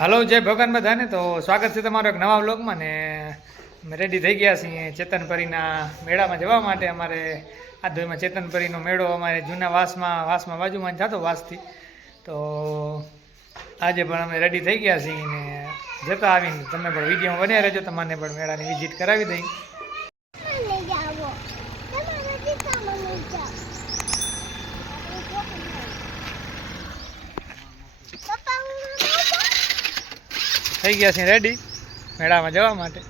Hello જય ભગવાન બધાને. તો સ્વાગત છે તમારો એક નવા વ્લોગમાં. ને અમે રેડી થઈ ગયા છીએ ચેતનપરીના મેળામાં જવા માટે. અમારે આ ધોઈમાં ચેતનપરીનો મેળો અમારે જૂના વાસમાં બાજુમાં થતો વાસથી. તો આજે પણ અમે રેડી થઈ ગયા છીએ ને જતા આવીને તમે પણ વિડીયોમાં બન્યા રહેજો. તમને પણ મેળાની વિઝિટ કરાવી દઈ. થઈ ગયા છે રેડી મેળામાં જવા માટે.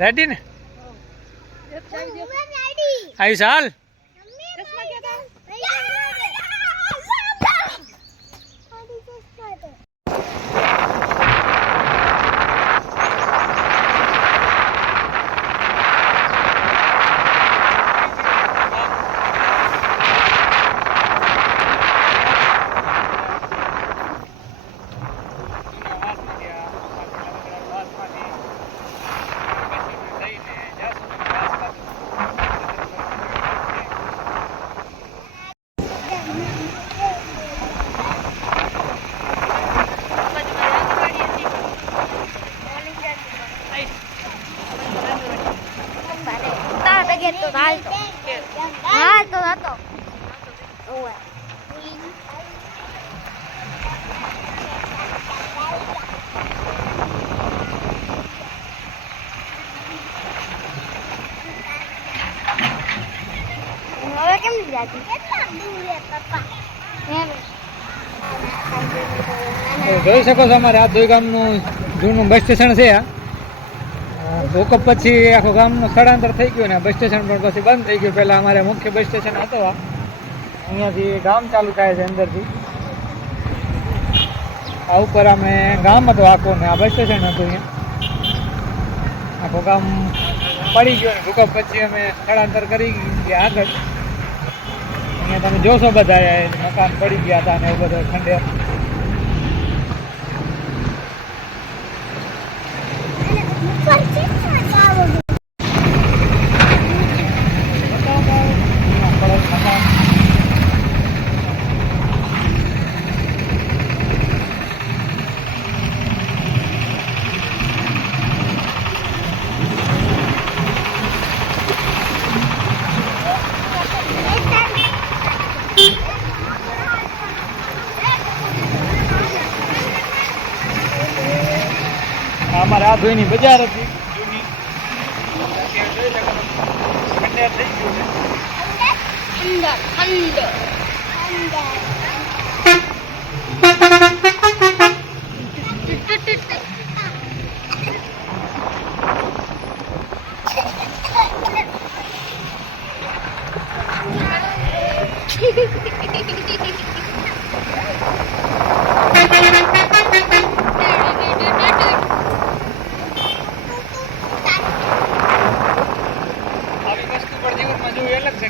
રેડી ને આવી ચાલ. જોઈ શકો છો અમારે આ ધોઈ ગામનું જૂનું બસ સ્ટેશન છે. આ ભૂકંપ પછી આખું ગામનું સ્થળાંતર થઈ ગયું ને બસ સ્ટેશન પણ પછી બંધ થઈ ગયું. પહેલાં અમારે મુખ્ય બસ સ્ટેશન હતો. અહીંયાથી ગામ ચાલુ થાય છે અંદરથી. આ ઉપર અમે ગામ હતો આખું ને આ બસ સ્ટેશન હતું. અહીંયા આખું ગામ પડી ગયું ને ભૂકંપ પછી અમે સ્થળાંતર કરી ગયા આગળ. અહીંયા તમે જોશો બધા મકાન પડી ગયા હતા ને એવું બધું ખંડેર. અમારે આ ધોઈની બજાર હતી જૂની. ખંડેર થઈ ગયું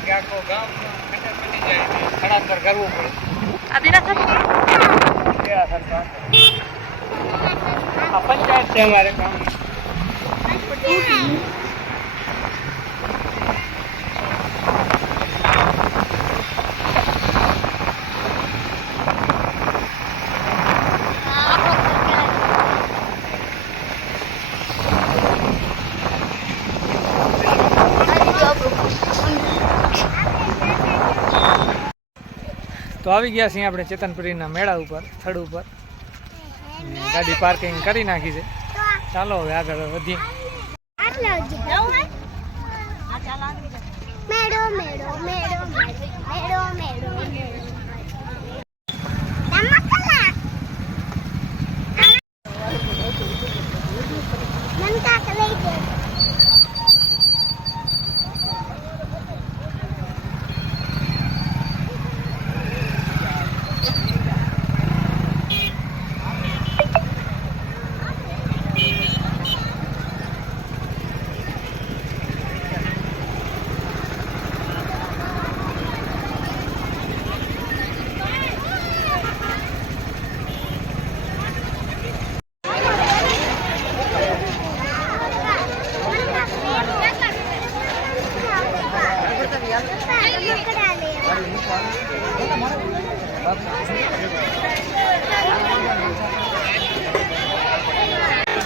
કે આખો ગામ ખંડેર બની જાય સ્થળાંતર કરવું પડે. આ પંચાયત છે અમારે ગામ. તો આવી ગયા છીએ આપણે ચેતનપુરીના મેળા ઉપર સ્થળ ઉપર. ગાડી પાર્કિંગ કરી નાખી છે. ચાલો હવે આગળ વધીએ.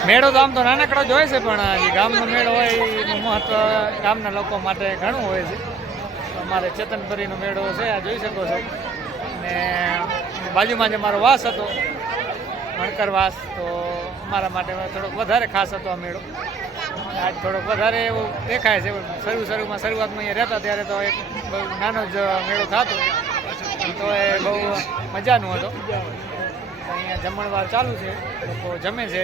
મેળો તો આમ તો નાનકડો જ હોય છે, પણ જે ગામનો મેળો હોય એનું મહત્વ ગામના લોકો માટે ઘણું હોય છે. અમારે ચેતનપરીનો મેળો છે, આ જોઈ શકો છો. અને બાજુમાં જ અમારો વાસ હતો, મણકર વાસ, તો અમારા માટે થોડોક વધારે ખાસ હતો આ મેળો. આજ થોડોક વધારે એવું દેખાય છે. શરૂઆતમાં અહીંયા રહેતા ત્યારે તો એક બહુ નાનો જ મેળો થતો, તો એ બહુ મજાનું હતો. અહીંયા જમણવાર ચાલુ છે, લોકો જમે છે.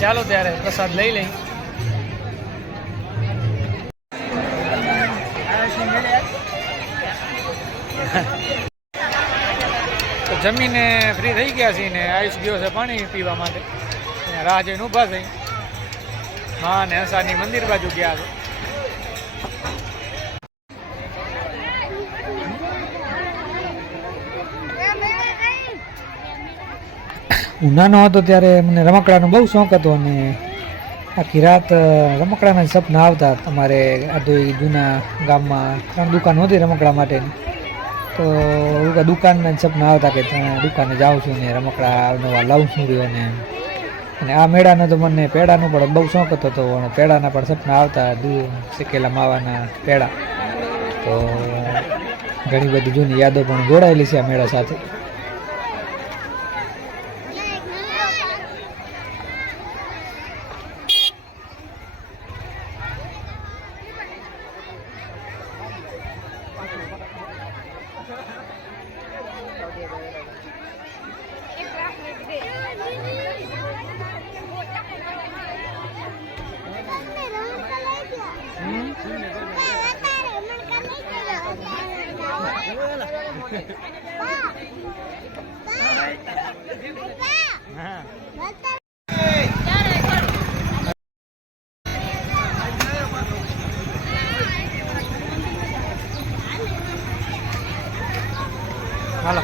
ચાલો ત્યારે પ્રસાદ લઈ લઈ. તો જમીને ફ્રી થઈ ગયા છીએ ને આયુષ ગયો છે પાણી પીવા માટે. રાહ જોઈને ઊભા થઈ. હા, ને હંસાની મંદિર બાજુ ગયા છે. હું નાનો હતો ત્યારે મને રમકડાનો બહુ શોખ હતો અને આખી રાત રમકડાના સપના આવતા. અમારે આ જૂના ગામમાં 3 દુકાન હતી રમકડા માટેની, તો દુકાનના સપના આવતા કે ત્યાં દુકાને જાઉં છું ને રમકડા નવા લાવું છું રહ્યો. અને આ મેળાનો તો મને પેડાનો પણ બહુ શોખ હતો, તો પેડાના પણ સપના આવતા, શેકેલા માવાના પેડા. તો ઘણી બધી જૂની યાદો પણ જોડાયેલી છે આ મેળા સાથે. હાલો.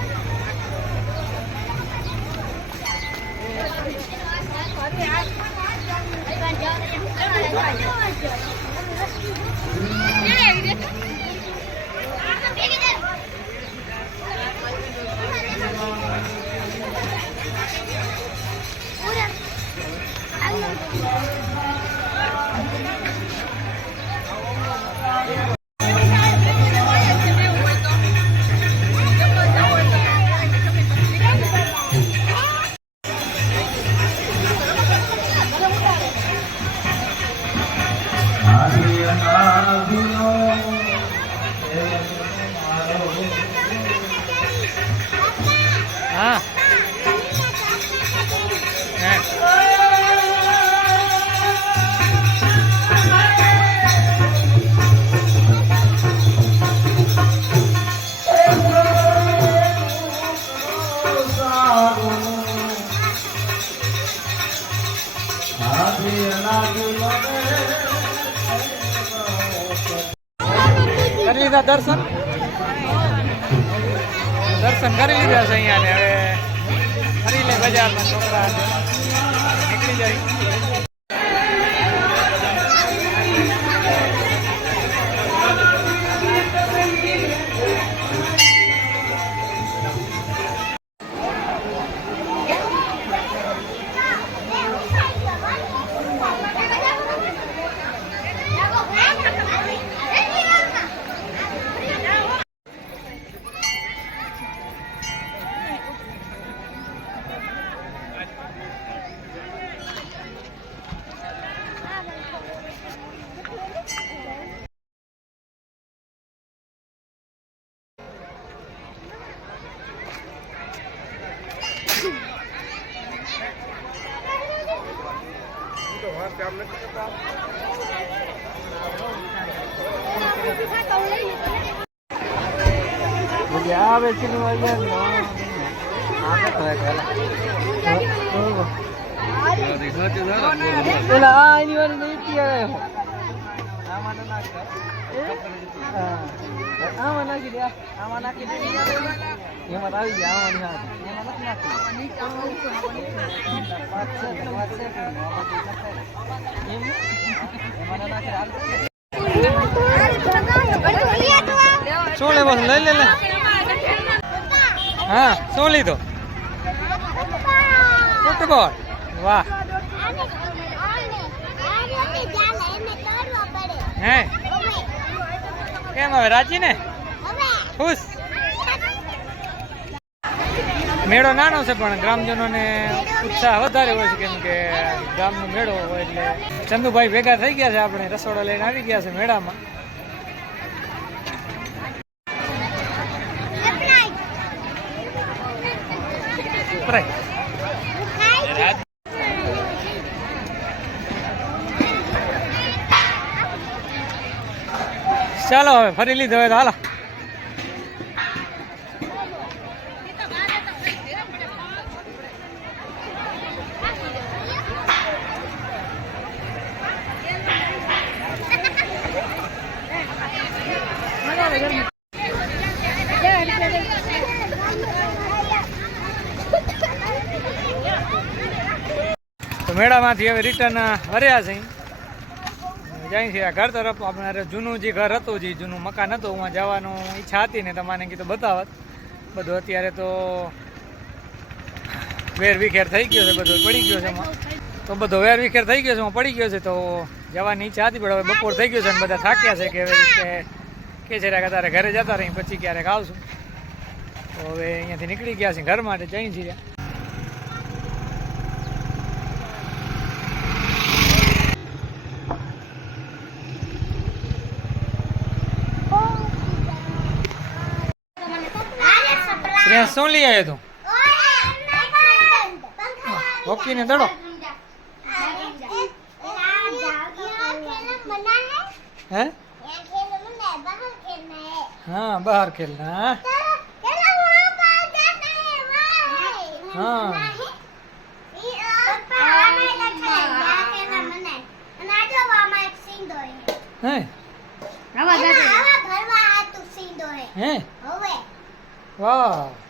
હા. કરી લીધા દર્શન કરી લીધા છે અહીંયા ને હવે ફરી લે બજારમાં છોકરા નીકળી જાય. આવે છે પેલા આમાં નાખી દે આમાં નાખી દે એમાં આવી ગયા આમાં નાખી શું લેવો છે? લઈ લે. હા, શું લીધો? ફૂટબોલ. વાહ. હે કેમ હવે રાજી ને? ખુશ. મેળો નાનો છે પણ ગ્રામજનોને ઉત્સાહ વધારે હોય છે, કેમ કે ગામનો મેળો હોય એટલે ચંદુભાઈ ભેગા થઈ ગયા છે. આપણે રસોડો લઈને આવી ગયા છે મેળામાં. ચાલો હવે ફરી લીધો હોય તો હાલો. તો મેળામાંથી હવે રિટર્ન વર્યા છે. જાય છે ઘર તરફ. આપણે જૂનું જે ઘર હતું, જે જૂનું મકાન હતું, એમાં જવાનું ઈચ્છા હતી ને તમારે કીધું બતાવત. બધું અત્યારે તો વેર વિખેર થઈ ગયો છે, બધું પડી ગયો છે એમાં. તો બધો વેર વિખેર થઈ ગયો છે, એમાં પડી ગયો છે. તો જવાની ઈચ્છા હતી, પણ હવે બપોર થઈ ગયો છે અને બધા થાક્યા છે કે એવી રીતે કે છે કે તારે ઘરે જતા રહી, પછી ક્યારેક આવશું. તો હવે અહીંયાથી નીકળી ગયા છે ઘર માટે. જઈ છીએ શું લઈ આવ્યો તું? હોકી ને દડો. હે हाँ बाहर खेलना हाँ हैं वाह